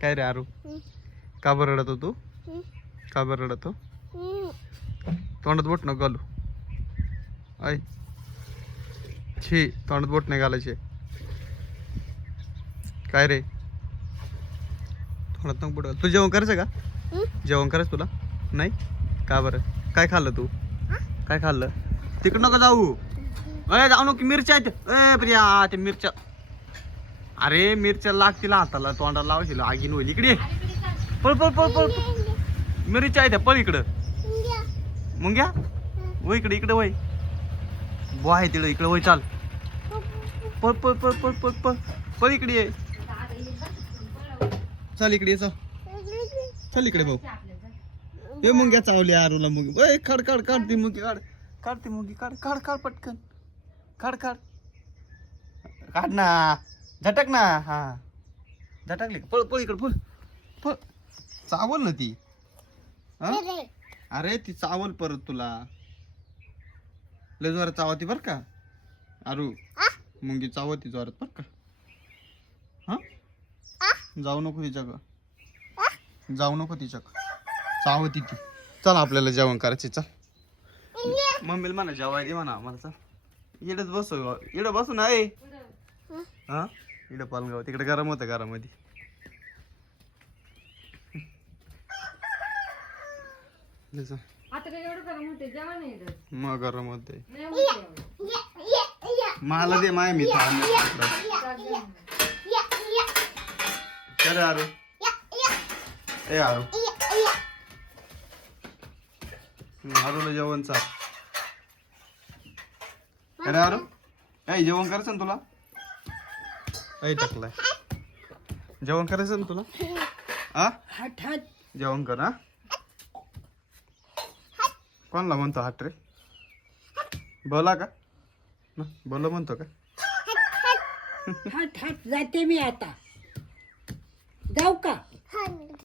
काय रे आरू, का बरं रडतो तू? का बरं रडतो? तोंडात बोट नको घालू. ऐ छी, तोंडात बोट नाही घालायचे. काय रे, तोंडात नको बोट घाल. तू जेवण करायचं का? जेवण करायचं तुला नाही? का बरं? काय खाल्लं तू? काय खाल्लं? तिकडं नका जाऊ. अरे जाऊ नको, मिरच्या आहेत. ए प्रिया, ते मिरच्या. अरे मिरच्या लागतील हाताला, तोंडाला लावशील आगीन होईल. इकडे पळ पळ पळ पळ. मिरच्या आहेत पळ इकडं. मुंग्या वय इकडे, इकडे वय. बो आहे तिकडे, इकडे वय. चाल पळ पळ पळ पळ पळ पळ पळ इकडे ये. चल इकडे चल. चल इकडे भाऊ. हे मुंग्या चावली आरूला. मुंगी ए काढ काढ काढ ती मुंगी. काढ काढ ती मुंगी. काढ काढ काढ पटकन. काढ काढ काढ ना. झटक ना. हा झटकली. पळ पळ इकडे पळ पळ. चावल ना ती. अरे ती चावल परत तुला. लय जोरात चावती बर का आरू. मुंगी चावती जोरात बर का. हा जाऊ नको तिच्याकडं. जाऊ नको तिच्याकडं. चावती ती. चल आपल्याला जेवण करायचे. चल मम्मीला म्हणा जेवायला दे म्हणा आम्हाला. चल इकडंच बसू. इकडं बसू ना. हा इकडं पालगाव. तिकडे गरम होतं घरामध्ये. आता काय एवढं गरम होते जेवण नाही येत. मग गरम होते. नाही होत जेवण. मला दे माय मी चल आरू. ए आरू, आरूला जेवण चाल. अरे आरू काय जेवण करायचं ना तुला? ऐ टाकलाय. जेवण करायचं ना तुला? आ हट हट. जेवण कर. हा कोणला म्हणतो हाट रे? बोला का बोला म्हणतो का? हट हट जाते मी आता. जाऊ का?